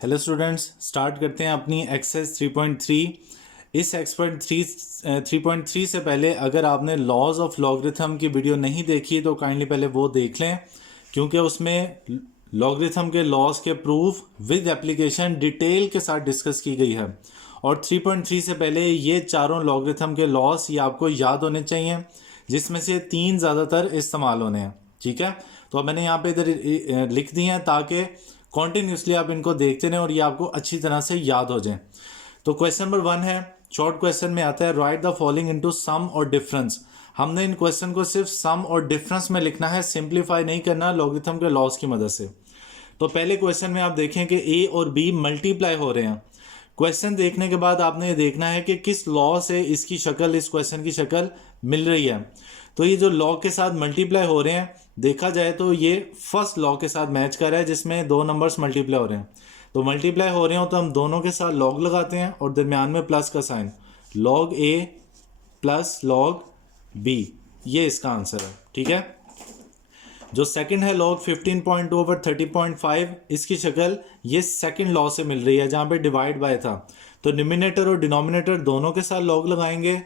Hello students, start करते हैं अपनी एक्सरसाइज 3.3। इस एक्सपर्ट 3.3 से पहले अगर आपने लॉज ऑफ लॉगरिथम की वीडियो नहीं देखी तो काइंडली पहले वो देख लें, क्योंकि उसमें लॉगरिथम के लॉज के प्रूफ विद एप्लीकेशन डिटेल के साथ डिस्कस की गई है। और 3.3 से पहले ये चारों लॉगरिथम के लॉज ये आपको याद होने चाहिए, जिसमें से 3 ज़्यादातर इस्तेमाल होने हैं। ठीक है, तो मैंने यहाँ पे इधर लिख दी हैं ताकि कॉन्टिन्यूसली आप इनको देखते रहें और ये आपको अच्छी तरह से याद हो जाए। तो क्वेश्चन नंबर 1 है, शॉर्ट क्वेश्चन में आता है right the following into some और डिफरेंस। हमने इन क्वेश्चन को सिर्फ सम और डिफरेंस में लिखना है, सिंप्लीफाई नहीं करना लॉगरिथम के लॉज की मदद से। तो पहले क्वेश्चन में आप देखें कि ए और बी मल्टीप्लाई हो रहे हैं। क्वेश्चन देखने के बाद आपने ये देखना है कि किस लॉ से इसकी शक्ल, इस क्वेश्चन की शक्ल मिल रही है। तो ये जो लॉ के साथ मल्टीप्लाई हो रहे हैं, देखा जाए तो ये फर्स्ट लॉ के साथ मैच कर रहा है जिसमें दो नंबर्स मल्टीप्लाई हो रहे हैं। तो मल्टीप्लाई हो रहे हो तो हम दोनों के साथ लॉग लगाते हैं और दरमियान में प्लस का साइन, लॉग ए प्लस लॉग बी, ये इसका आंसर है। ठीक है, जो सेकंड है लॉग 15.2 ओवर 30.5, इसकी शक्ल ये सेकंड लॉ से मिल रही है जहां पे डिवाइड बाय था। तो न्यूमिनेटर और डिनोमिनेटर दोनों के साथ लॉग लगाएंगे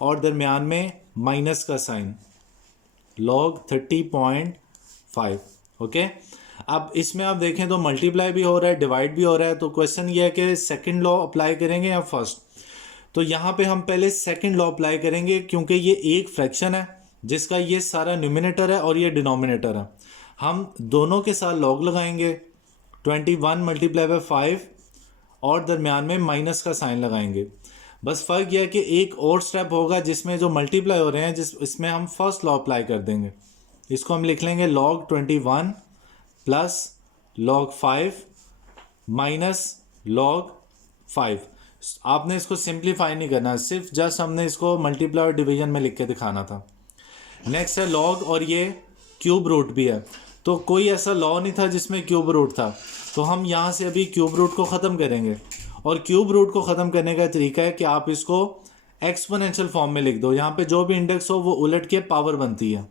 और दरमियान में माइनस का साइन, लॉग 30.5। ओके, अब इसमें आप देखें तो मल्टीप्लाई भी हो रहा है, डिवाइड भी हो रहा है। तो क्वेश्चन ये है कि सेकंड लॉ अप्लाई करेंगे या फर्स्ट। तो यहाँ पे हम पहले सेकंड लॉ अप्लाई करेंगे, क्योंकि ये एक फ्रैक्शन है जिसका ये सारा न्यूमिनेटर है और ये डिनोमिनेटर है। हम दोनों के साथ लॉग लगाएंगे, 21 मल्टीप्लाई बाय 5 और दरमियान में माइनस का साइन लगाएंगे। बस फर्क यह है कि एक और स्टेप होगा जिसमें जो मल्टीप्लाई हो रहे हैं इसमें हम फर्स्ट लॉ अप्लाई कर देंगे। इसको हम लिख लेंगे log 21 plus log 5 minus log 5। आपने इसको सिंप्लीफाई नहीं करना, सिर्फ जस्ट हमने इसको मल्टीप्लाई और डिवीजन में लिख के दिखाना था। नेक्स्ट है लॉग, और ये क्यूब रूट भी है। तो कोई ऐसा लॉ नहीं था जिसमें क्यूब रूट था, तो हम यहाँ से अभी क्यूब रूट को ख़त्म करेंगे। और क्यूब रूट को ख़त्म करने का तरीका है कि आप इसको एक्सपोनेंशियल फॉर्म में लिख दो, यहाँ पे जो भी इंडेक्स हो वो उलट के पावर बनती है।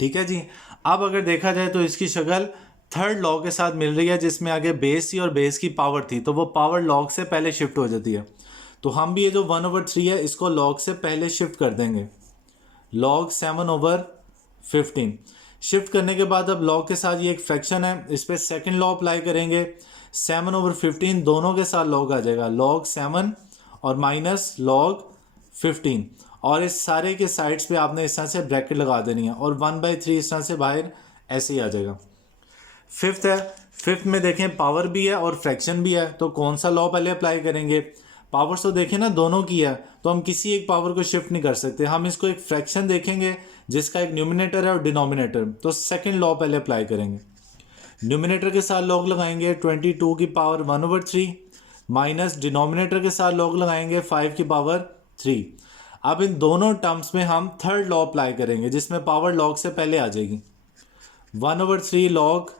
ठीक है जी, अब अगर देखा जाए तो इसकी शक्ल थर्ड लॉग के साथ मिल रही है जिसमें आगे बेस थी और बेस की पावर थी, तो वो पावर लॉग से पहले शिफ्ट हो जाती है। तो हम भी ये जो 1/3 है इसको लॉग से पहले शिफ्ट कर देंगे, लॉग 7/15। शिफ्ट करने के बाद अब लॉग के साथ ये एक फ्रैक्शन है, इस पर सेकेंड लॉ अप्लाई करेंगे, 7/15 दोनों के साथ लॉग आ जाएगा, लॉग 7 और माइनस लॉग 15। और इस सारे के साइड्स पे आपने इस तरह से ब्रैकेट लगा देनी है और 1/3 इस तरह से बाहर ऐसे ही आ जाएगा। फिफ्थ है, फिफ्थ में देखें पावर भी है और फ्रैक्शन भी है, तो कौन सा लॉ पहले अप्लाई करेंगे। पावर्स तो देखें ना दोनों की है, तो हम किसी एक पावर को शिफ्ट नहीं कर सकते। हम इसको एक फ्रैक्शन देखेंगे जिसका एक न्यूमिनेटर है और डिनोमिनेटर, तो सेकंड लॉ पहले अप्लाई करेंगे। न्यूमिनेटर के साथ लॉग लगाएंगे 22 की पावर 1/3 माइनस डिनोमिनेटर के साथ लॉग लगाएंगे 5 की पावर 3। अब इन दोनों टर्म्स में हम थर्ड लॉ अप्लाई करेंगे जिसमें पावर लॉग से पहले आ जाएगी, 1/3 लॉग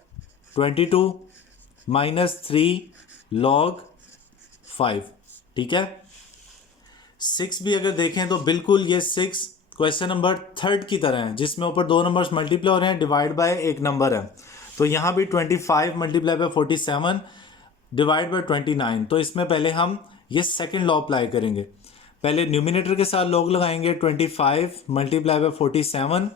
22 माइनस 3 लॉग 5। ठीक है, 6 भी अगर देखें तो बिल्कुल ये 6 क्वेश्चन नंबर थर्ड की तरह है जिसमें ऊपर दो नंबर्स मल्टीप्लाई हो रहे हैं, डिवाइड बाय एक नंबर है। तो यहाँ भी 25 मल्टीप्लाई बाय 47 डिवाइड बाय 29। तो इसमें पहले हम ये सेकंड लॉ अप्लाई करेंगे। पहले न्यूमिनेटर के साथ लॉग लगाएंगे 25 मल्टीप्लाई बाय 47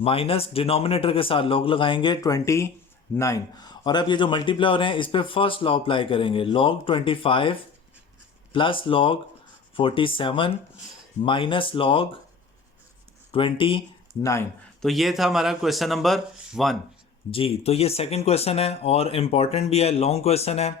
माइनस डिनोमिनेटर के साथ लॉग लगाएंगे 29। और अब ये जो मल्टीप्लाई हो रहे हैं इस पर फर्स्ट लॉ अप्लाई करेंगे, log 25 plus log 47 minus log 29। तो ये था हमारा क्वेश्चन नंबर 1 जी। तो ये सेकंड क्वेश्चन है और इम्पॉर्टेंट भी है, लॉन्ग क्वेश्चन है।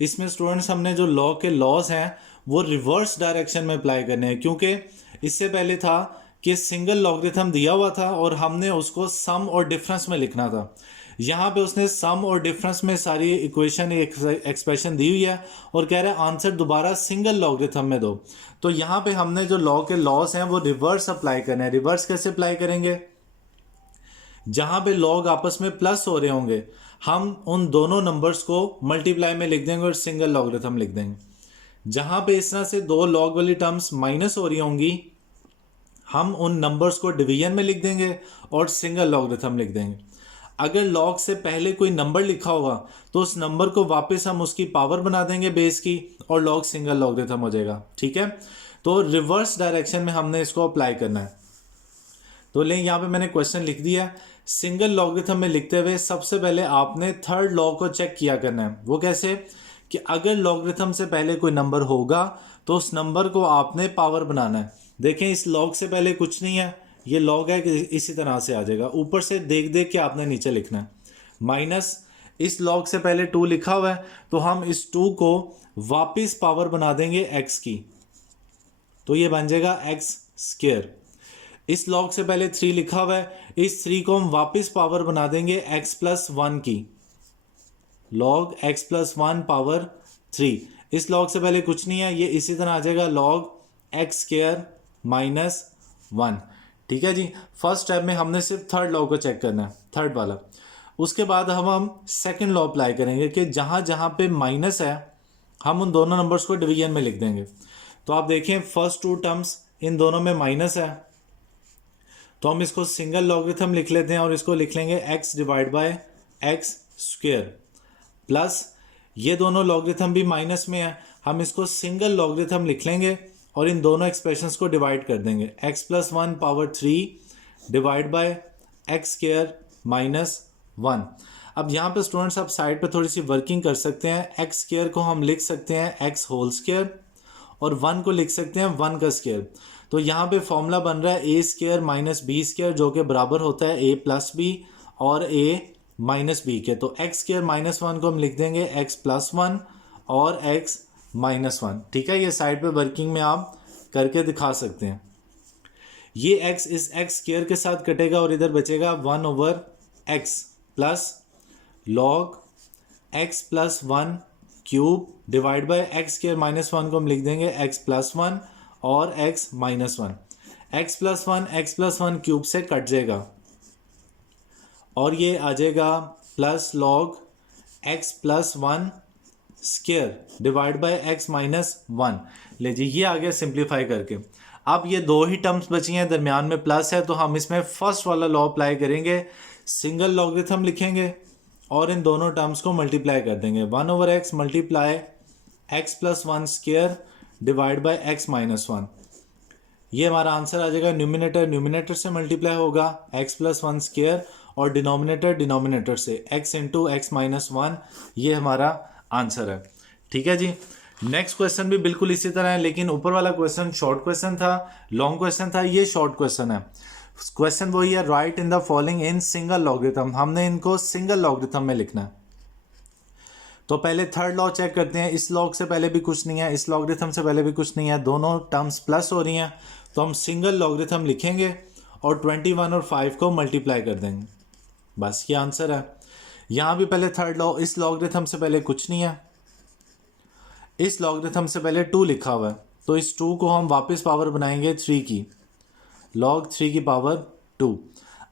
इसमें स्टूडेंट्स हमने जो लॉ के लॉज हैं वो रिवर्स डायरेक्शन में अप्लाई करने हैं, क्योंकि इससे पहले था कि सिंगल लॉगरिथम दिया हुआ था और हमने उसको सम और डिफरेंस में लिखना था। यहाँ पे उसने सम और डिफरेंस में सारी इक्वेशन एक्सप्रेशन दी हुई है और कह रहा है आंसर दोबारा सिंगल लॉगरिथम में दो। तो यहाँ पे हमने जो लॉ के लॉज हैं वो रिवर्स अप्लाई करने हैं। रिवर्स कैसे अप्लाई करेंगे, जहां पे लॉग आपस में प्लस हो रहे होंगे हम उन दोनों नंबर्स को मल्टीप्लाई में लिख देंगे और सिंगल लॉगरिथम लिख देंगे। जहां पे इस तरह से दो लॉग वाली टर्म्स माइनस हो रही होंगी हम उन नंबर्स को डिवीजन में लिख देंगे और सिंगल लॉगरिथम लिख देंगे। अगर लॉग से पहले कोई नंबर लिखा होगा तो उस नंबर को वापस हम उसकी पावर बना देंगे बेस की और लॉग सिंगल लॉगरिथम हो जाएगा। ठीक है, तो रिवर्स डायरेक्शन में हमने इसको अप्लाई करना है। तो ले यहाँ पे मैंने क्वेश्चन लिख दिया। सिंगल लॉगरिथम में लिखते हुए सबसे पहले आपने थर्ड लॉ को चेक किया करना है। वो कैसे कि अगर लॉगरिथम से पहले कोई नंबर होगा तो उस नंबर को आपने पावर बनाना है। देखें इस लॉग से पहले कुछ नहीं है, ये लॉग है कि इसी तरह से आ जाएगा। ऊपर से देख देख के आपने नीचे लिखना है। माइनस इस लॉग से पहले 2 लिखा हुआ है तो हम इस 2 को वापिस पावर बना देंगे x की, तो ये बन जाएगा x स्क्वायर। इस लॉग से पहले 3 लिखा हुआ है, इस 3 को हम वापस पावर बना देंगे x प्लस 1 की, लॉग x प्लस 1 पावर 3। इस लॉग से पहले कुछ नहीं है, ये इसी तरह आ जाएगा लॉग x स्क्वायर माइनस 1। ठीक है जी, फर्स्ट स्टेप में हमने सिर्फ थर्ड लॉ को चेक करना है, थर्ड वाला। उसके बाद हम सेकंड लॉ अप्लाई करेंगे कि जहाँ जहाँ पे माइनस है हम उन दोनों नंबर्स को डिवीजन में लिख देंगे। तो आप देखें फर्स्ट 2 टर्म्स इन दोनों में माइनस है, तो हम इसको सिंगल लॉगरिथम लिख लेते हैं और इसको लिख लेंगे x divide by x square plus ये दोनों लॉगरिथम भी माइनस में है, हम इसको सिंगल लॉगरिथम लिख लेंगे और इन दोनों एक्सप्रेशंस को डिवाइड कर देंगे। x plus 1 power 3 divide by x square minus 1। अब यहाँ पे स्टूडेंट्स आप साइड पे थोड़ी सी वर्किंग कर सकते हैं। x स्क्वेयर को हम लिख सकते हैं x होल स्क्वेयर और 1 को लिख सकते हैं 1 का स्क्वेयर। तो यहाँ पे फॉर्मूला बन रहा है a square minus B square जो कि बराबर होता है a प्लस बी और a माइनस बी के। तो x स्क्वेयर माइनस 1 को हम लिख देंगे x प्लस 1 और x माइनस 1। ठीक है, ये साइड पे वर्किंग में आप करके दिखा सकते हैं। ये x इस x स्क्वेयर के साथ कटेगा और इधर बचेगा 1 over x plus log x plus 1 cube divide by x square minus 1 को हम लिख देंगे x प्लस 1 और x minus 1। x plus 1 cube से कट जाएगा और ये आ जाएगा plus log x plus 1 square divide by x minus 1। ले जी, ये आ गया सिंप्लीफाई करके। अब ये दो ही टर्म्स बची हैं, दरमियान में प्लस है, तो हम इसमें फर्स्ट वाला लॉ अप्लाई करेंगे। सिंगल लॉगरिथम लिखेंगे और इन दोनों टर्म्स को मल्टीप्लाई कर देंगे। 1 over x multiply x plus 1 square divide by x minus 1। ये हमारा आंसर आ जाएगा। न्यूमिनेटर से मल्टीप्लाई होगा x प्लस 1 स्क्वेयर और डिनोमिनेटर से x इंटू एक्स माइनस 1। ये हमारा आंसर है। ठीक है जी, नेक्स्ट क्वेश्चन भी बिल्कुल इसी तरह है, लेकिन ऊपर वाला क्वेश्चन शॉर्ट क्वेश्चन था, लॉन्ग क्वेश्चन था, ये शॉर्ट क्वेश्चन है। क्वेश्चन वही है, right in the following in single logarithm. हमने इनको सिंगल लॉगरिथम में लिखना है। तो पहले थर्ड लॉ चेक करते हैं। इस लॉग से पहले भी कुछ नहीं है, इस लॉगरिथम से पहले भी कुछ नहीं है, दोनों टर्म्स प्लस हो रही हैं, तो हम सिंगल लॉगरिथम लिखेंगे और 21 और 5 को मल्टीप्लाई कर देंगे। बस ये आंसर है। यहाँ भी पहले थर्ड लॉ, इस लॉगरिथम से पहले कुछ नहीं है, इस लॉगरिथम से पहले 2 लिखा हुआ है, तो इस 2 को हम वापस पावर बनाएंगे 3 की, लॉग 3 की पावर 2।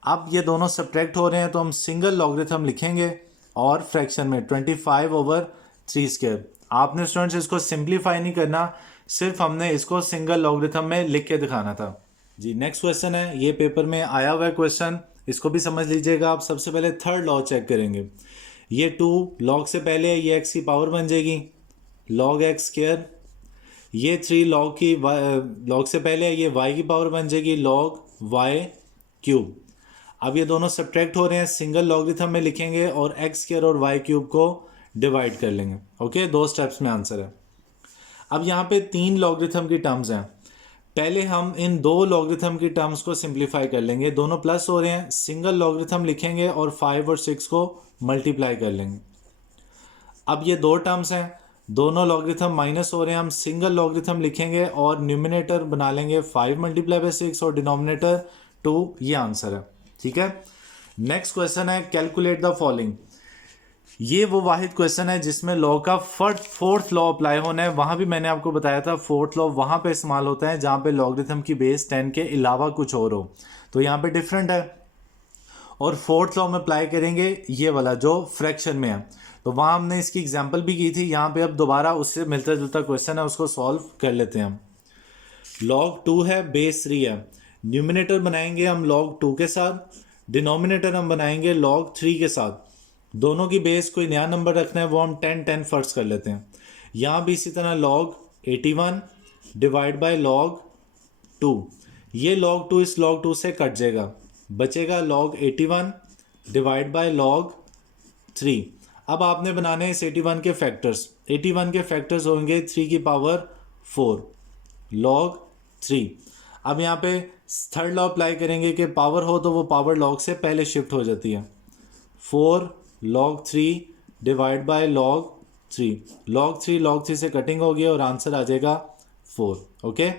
अब ये दोनों सब्ट्रैक्ट हो रहे हैं, तो हम सिंगल लॉगरिथम लिखेंगे और फ्रैक्शन में 25 ओवर 3 स्क्वायर। आपने स्टूडेंट्स इसको सिंप्लीफाई नहीं करना, सिर्फ हमने इसको सिंगल लॉगरिथम में लिख के दिखाना था जी। नेक्स्ट क्वेश्चन है, ये पेपर में आया हुआ है क्वेश्चन, इसको भी समझ लीजिएगा आप। सबसे पहले थर्ड लॉ चेक करेंगे। ये 2 लॉग से पहले ये x की पावर बन जाएगी, लॉग एक्स स्क्वायर। ये 3 लॉग से पहले ये y की पावर बन जाएगी, लॉग y क्यूब। अब ये दोनों सब्ट्रैक्ट हो रहे हैं, सिंगल लॉगरिथम में लिखेंगे और एक्स स्क्वायर और y क्यूब को डिवाइड कर लेंगे। ओके, 2 स्टेप्स में आंसर है। अब यहाँ पे 3 लॉगरिथम की टर्म्स हैं। पहले हम इन 2 लॉगरिथम की टर्म्स को सिंप्लीफाई कर लेंगे, दोनों प्लस हो रहे हैं, सिंगल लॉगरिथम लिखेंगे और 5 और 6 को मल्टीप्लाई कर लेंगे। अब ये 2 टर्म्स हैं, दोनों लॉगरिथम माइनस हो रहे हैं, हम सिंगल लॉगरिथम लिखेंगे और न्यूमिनेटर बना लेंगे 5 मल्टीप्लाई बाय 6 और डिनोमिनेटर 2। ये आंसर है। ठीक है, नेक्स्ट क्वेश्चन है, कैलकुलेट द फॉलोइंग। ये वो वाहिद क्वेश्चन है जिसमें लॉ का फोर्थ लॉ अप्लाई होना है। वहां भी मैंने आपको बताया था फोर्थ लॉ वहां पे इस्तेमाल होता है जहां पे लॉगरिथम की बेस 10 के अलावा कुछ और हो, तो यहाँ पे डिफरेंट है। और फोर्थ लॉ में अप्लाई करेंगे ये वाला जो फ्रैक्शन में है, तो वहां हमने इसकी एग्जांपल भी की थी। यहाँ पे अब दोबारा उससे मिलता जुलता क्वेश्चन है, उसको सॉल्व कर लेते हैं हम। लॉग 2 है, बेस 3 है, न्यूमिनेटर बनाएंगे हम लॉग 2 के साथ, डिनोमिनेटर हम बनाएंगे log 3 के साथ, दोनों की बेस कोई नया नंबर रखना है वो हम 10 फर्स्ट कर लेते हैं। यहाँ भी इसी तरह log 81 डिवाइड बाय log 2, ये log 2 इस log 2 से कट जाएगा, बचेगा log 81 डिवाइड बाय log 3। अब आपने बनाने हैं इस 81 के फैक्टर्स, 81 के फैक्टर्स होंगे 3 की पावर 4 log 3। अब यहाँ पे थर्ड लॉ अप्लाई करेंगे कि पावर हो तो वो पावर log से पहले शिफ्ट हो जाती है, 4 log 3 divide by log 3, log 3 से कटिंग होगी और आंसर आ जाएगा 4। ओके,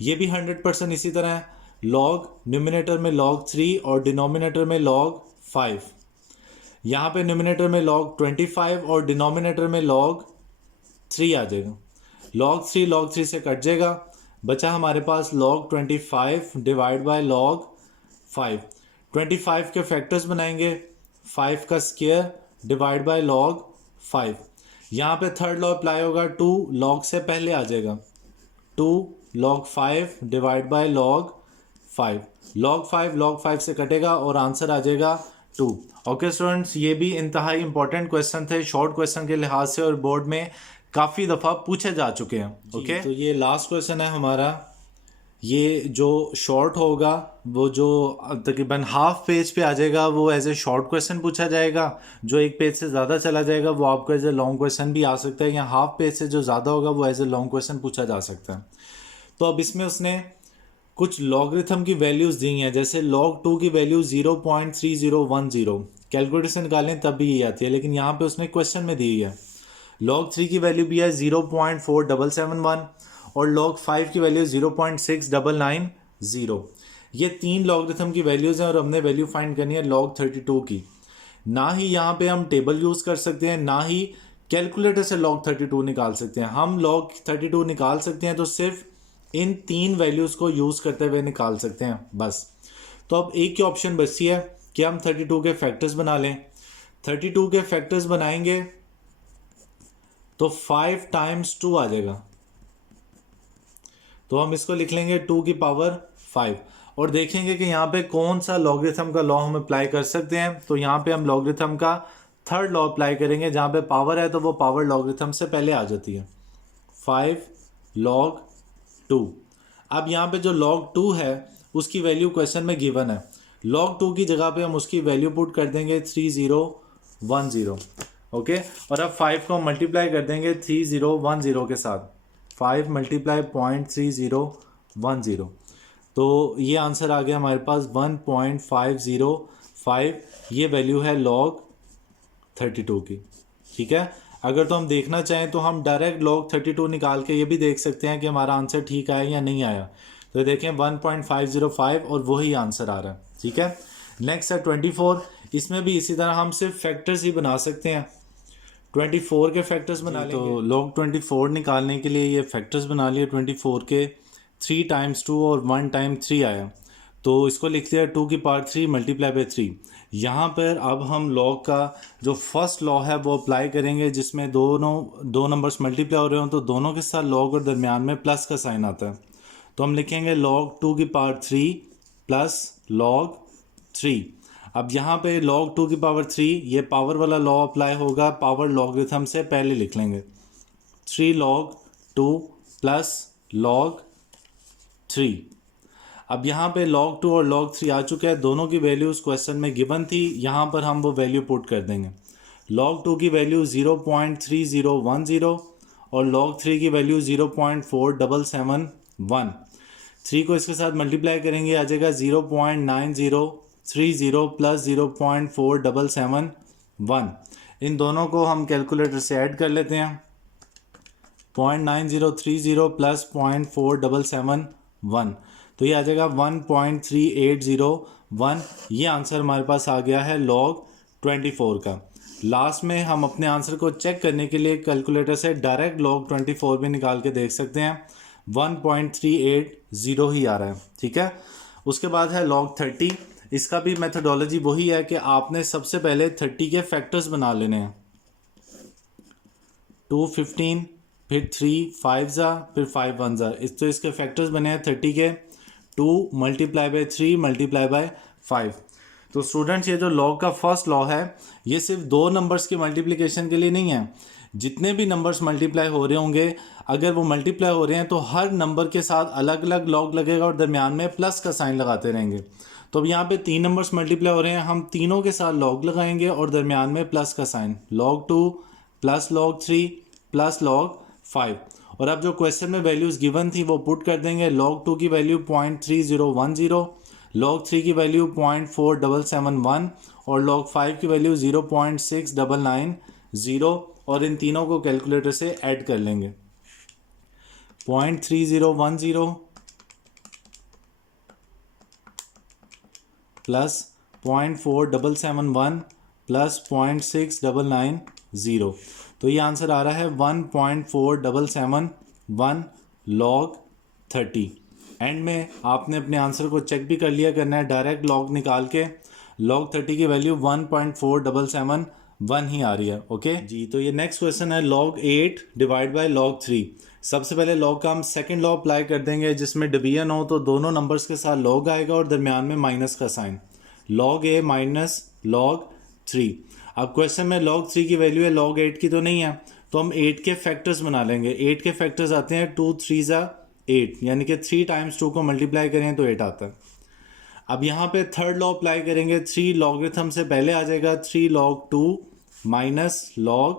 ये भी 100% इसी तरह है, log न्यूमिनेटर में log 3 और डिनोमिनेटर में log 5। यहाँ पे न्यूमिनेटर में log 25 और डिनोमिनेटर में log 3 आ जाएगा, log 3 से कट जाएगा, बचा हमारे पास log 25 डिवाइड बाय log 5। 25 के फैक्टर्स बनाएंगे, 5 का स्क्वायर डिवाइड बाय log 5। यहाँ पे थर्ड लॉ अप्लाई होगा, 2 log से पहले आ जाएगा, 2 log 5 divide by log 5, log 5 से कटेगा और आंसर आ जाएगा 2। ओके स्टूडेंट्स, ये भी इंतहाई इंपॉर्टेंट क्वेश्चन थे शॉर्ट क्वेश्चन के लिहाज से और बोर्ड में काफ़ी दफ़ा पूछे जा चुके हैं। ओके, तो ये लास्ट क्वेश्चन है हमारा, ये जो शॉर्ट होगा वो जो तकरीबन हाफ पेज पे आ जाएगा वो एज ए शॉर्ट क्वेश्चन पूछा जाएगा, जो एक पेज से ज़्यादा चला जाएगा वो आपको एज ए लॉन्ग क्वेश्चन भी आ सकता है, या हाफ पेज से जो ज़्यादा होगा वो एज ए लॉन्ग क्वेश्चन पूछा जा सकता है। तो अब इसमें उसने कुछ लॉगरिथम की वैल्यूज़ दी हैं, जैसे log 2 की वैल्यू 0.3010, कैलकुलेटर निकालें तब भी ये आती है, लेकिन यहाँ पे उसने क्वेश्चन में दी है। log 3 की वैल्यू भी है 0.4771 और log 5 की वैल्यू 0.6990। ये 3 लॉगरिथम की वैल्यूज़ हैं और हमने वैल्यू फाइंड करनी है log 32 की। ना ही यहाँ पे हम टेबल यूज़ कर सकते हैं, ना ही कैलकुलेटर से log 32 निकाल सकते हैं। हम log 32 निकाल सकते हैं तो सिर्फ इन 3 वैल्यूज़ को यूज़ करते हुए निकाल सकते हैं बस। तो अब एक ही ऑप्शन बची है कि हम 32 के फैक्टर्स बना लें। 32 के फैक्टर्स बनाएंगे तो 5 टाइम्स 2 आ जाएगा, तो हम इसको लिख लेंगे 2 की पावर 5 और देखेंगे कि यहाँ पे कौन सा लॉगरिथम का लॉ हम अप्लाई कर सकते हैं। तो यहाँ पे हम लॉगरिथम का थर्ड लॉ अप्लाई करेंगे, जहाँ पे पावर है तो वो पावर लॉगरिथम से पहले आ जाती है, 5 log 2। अब यहाँ पे जो log 2 है उसकी वैल्यू क्वेश्चन में गिवन है, log 2 की जगह पे हम उसकी वैल्यू पुट कर देंगे 3010। ओके, और अब 5 को मल्टीप्लाई कर देंगे 3010 के साथ, 5 मल्टीप्लाई 0.3010, तो ये आंसर आ गया हमारे पास 1.505। ये वैल्यू है log 32 की। ठीक है, अगर तो हम देखना चाहें तो हम डायरेक्ट log 32 निकाल के ये भी देख सकते हैं कि हमारा आंसर ठीक आया या नहीं आया। तो देखें 1.505 और वही आंसर आ रहा है। ठीक है, नेक्स्ट है 24। इसमें भी इसी तरह हम सिर्फ फैक्टर्स ही बना सकते हैं, 24 के फैक्टर्स बना लेंगे। तो log 24 निकालने के लिए ये फैक्टर्स बना लिए, 24 के 3 टाइम्स 2 और 1 टाइम 3 आया, तो इसको लिख लिया 2 की पावर 3 मल्टीप्लाई बाई 3। यहाँ पर अब हम log का जो फर्स्ट लॉ है वो अप्लाई करेंगे, जिसमें दो नंबर्स मल्टीप्लाई हो रहे हो तो दोनों के साथ log और दरमियान में प्लस का साइन आता है, तो हम लिखेंगे log 2 की पावर 3 प्लस log 3। अब यहाँ पे log 2 की पावर 3, ये पावर वाला लॉ अप्लाई होगा, पावर लॉगरिथम से पहले लिख लेंगे, 3 log 2 प्लस log 3। अब यहाँ पे log 2 और log 3 आ चुका है, दोनों की वैल्यूज़ क्वेश्चन में गिवन थी, यहाँ पर हम वो वैल्यू पुट कर देंगे। log 2 की वैल्यू 0.3010 और log 3 की वैल्यू 0.4771। 3 को इसके साथ मल्टीप्लाई करेंगे, आ जाएगा 0.9030 प्लस 0.4771। इन दोनों को हम कैलकुलेटर से ऐड कर लेते हैं, 0.9030 प्लस 0.4771, तो ये आ जाएगा 1.3801। ये आंसर हमारे पास आ गया है log 24 का। लास्ट में हम अपने आंसर को चेक करने के लिए कैलकुलेटर से डायरेक्ट log 24 भी निकाल के देख सकते हैं, 1.380 ही आ रहा है। ठीक है, उसके बाद है log 30। इसका भी मेथडोलॉजी वही है कि आपने सबसे पहले 30 के फैक्टर्स बना लेने हैं, 215 फिर 3 5 फिर 5 1 तो इसके फैक्टर्स बने हैं 30 के, 2 मल्टीप्लाई बाय 3 मल्टीप्लाई बाय 5। तो स्टूडेंट्स ये जो लॉग का फर्स्ट लॉ है ये सिर्फ दो नंबर्स की मल्टीप्लिकेशन के लिए नहीं है, जितने भी नंबर्स मल्टीप्लाई हो रहे होंगे अगर वो मल्टीप्लाई हो रहे हैं तो हर नंबर के साथ अलग अलग लॉग लगेगा और दरमियान में प्लस का साइन लगाते रहेंगे। तो अब यहाँ पे 3 नंबर्स मल्टीप्लाई हो रहे हैं, हम तीनों के साथ लॉग लगाएंगे और दरमियान में प्लस का sign, log 2 plus log 3 plus log 5। और अब जो क्वेश्चन में वैल्यूज़ गिवन थी वो पुट कर देंगे। log 2 की वैल्यू 0.3010, log 3 की वैल्यू 0.4771 और log 5 की वैल्यू 0.6990 और इन तीनों को कैलकुलेटर से ऐड कर लेंगे। 0.3010 प्लस 0.4771 प्लस 0.6990, तो ये आंसर आ रहा है 1.4771 log 30। एंड में आपने अपने आंसर को चेक भी कर लिया करना है, डायरेक्ट लॉग निकाल के log 30 की वैल्यू 1.4771 ही आ रही है। ओके जी, तो ये नेक्स्ट क्वेश्चन है log 8 डिवाइड बाय log 3। सबसे पहले लॉग का हम सेकंड लॉ अप्लाई कर देंगे जिसमें डिवीजन हो तो दोनों नंबर्स के साथ लॉग आएगा और दरमियान में माइनस का sign, log a minus log 3। अब क्वेश्चन में log 3 की वैल्यू है, log 8 की तो नहीं है, तो हम 8 के फैक्टर्स बना लेंगे। 8 के फैक्टर्स आते हैं 2 3 8, यानी कि 3 टाइम्स 2 को मल्टीप्लाई करें तो 8 आता है। अब यहाँ पे थर्ड लॉ अप्लाई करेंगे, 3 लॉगरिथम से पहले आ जाएगा 3 log 2 माइनस log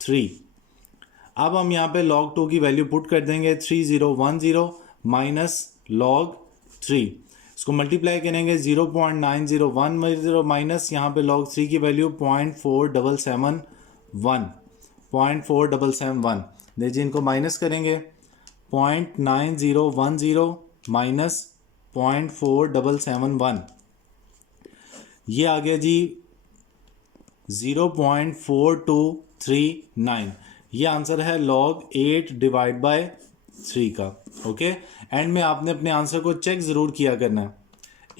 3। अब हम यहाँ पे log 2 की वैल्यू पुट कर देंगे, 3010 माइनस log 3, इसको मल्टीप्लाई करेंगे 0.9010 माइनस यहाँ पे log 3 की वैल्यू 0.4771 देखिए, इनको माइनस करेंगे 0.9010 माइनस 0.4771, ये आ गया जी 0.4239। ये आंसर है log 8 डिवाइड बाय 3 का। ओके एंड में आपने अपने आंसर को चेक ज़रूर किया करना है।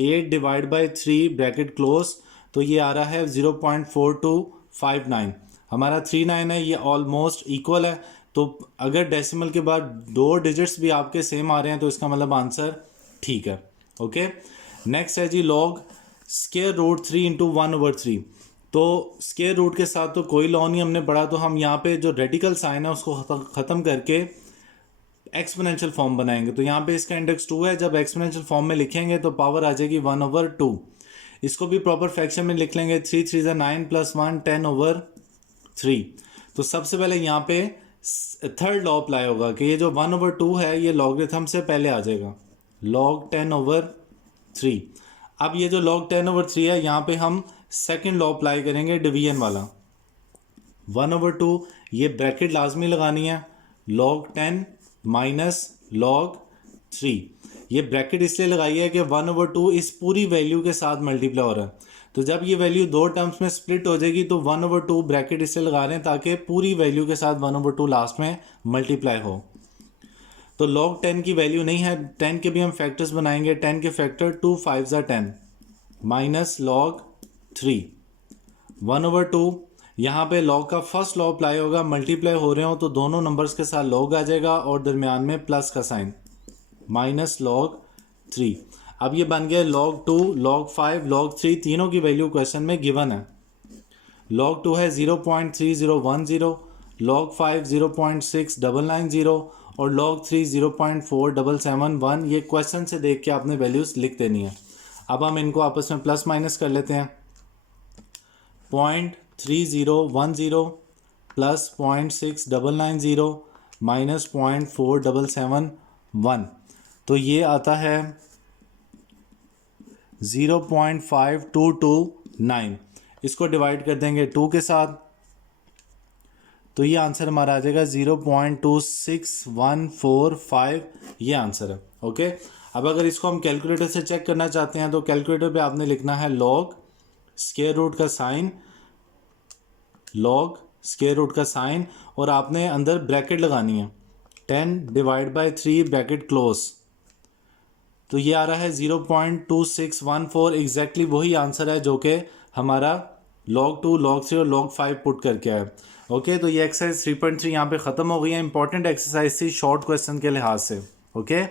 8 डिवाइड बाय 3 ब्रैकेट क्लोज, तो ये आ रहा है 0.4259। हमारा 39 है, ये ऑलमोस्ट इक्वल है। तो अगर डेसिमल के बाद 2 डिजिट्स भी आपके सेम आ रहे हैं तो इसका मतलब आंसर ठीक है। ओके नेक्स्ट है जी log स्क्वायर रूट 3 इंटू 1/3। तो स्क्वायर रूट के साथ तो कोई लॉ नहीं हमने पढ़ा, तो हम यहाँ पे जो रेडिकल साइन है उसको ख़त्म करके एक्सपोनेंशियल फॉर्म बनाएंगे। तो यहाँ पे इसका इंडेक्स 2 है, जब एक्सपोनेंशियल फॉर्म में लिखेंगे तो पावर आ जाएगी 1/2। इसको भी प्रॉपर फ्रैक्शन में लिख लेंगे, 3 3 9 प्लस 1 10/3। तो सबसे पहले यहाँ पे थर्ड लॉ अप्लाई होगा कि ये जो 1/2 है ये लॉगरिथम से पहले आ जाएगा, log 10/3। अब ये जो log 10/3 है यहाँ पे हम सेकंड लॉ अप्लाई करेंगे डिवीजन वाला। 1/2 ये ब्रैकेट लाजमी लगानी है, log 10 माइनस log 3। ये ब्रैकेट इसलिए लगाई है कि 1/2 इस पूरी वैल्यू के साथ मल्टीप्लाई हो रहा है, तो जब ये वैल्यू 2 टर्म्स में स्प्लिट हो जाएगी तो 1/2 ब्रैकेट इसलिए लगा रहे हैं ताकि पूरी वैल्यू के साथ 1/2 लास्ट में मल्टीप्लाई हो। तो log 10 की वैल्यू नहीं है, 10 के भी हम फैक्टर्स बनाएंगे। 10 के फैक्टर 2 5 10 माइनस log 3 1/2। यहाँ पे log का फर्स्ट लॉ अप्लाई होगा, मल्टीप्लाई हो रहे हो तो दोनों नंबर्स के साथ log आ जाएगा और दरमियान में प्लस का साइन, माइनस log 3। अब ये बन गया log 2 log 5 log 3, तीनों की वैल्यू क्वेश्चन में गिवन है। log 2 है 0.3010, log 5 0.6990 और log 3 0.4771। ये क्वेश्चन से देख के आपने वैल्यूज लिख देनी है। अब हम इनको आपस में प्लस माइनस कर लेते हैं। 0.3010 प्लस 0.6990 माइनस 0.4771, तो ये आता है 0.5229। इसको डिवाइड कर देंगे 2 के साथ, तो ये आंसर हमारा आ जाएगा 0.26145, ये आंसर है। ओके अब अगर इसको हम कैलकुलेटर से चेक करना चाहते हैं तो कैलकुलेटर पे आपने लिखना है log स्क्वायर रूट का साइन, log स्क्वायर रूट का साइन, और आपने अंदर ब्रैकेट लगानी है 10 डिवाइड बाय 3 ब्रैकेट क्लोज, तो ये आ रहा है 0.2614। एग्जैक्टली वही आंसर है जो कि हमारा log 2 log 3 और log 5 पुट करके है। ओके तो ये एक्सरसाइज 3.3 यहाँ पे ख़त्म हो गई है। इंपॉर्टेंट एक्सरसाइज थी शॉर्ट क्वेश्चन के लिहाज से। ओके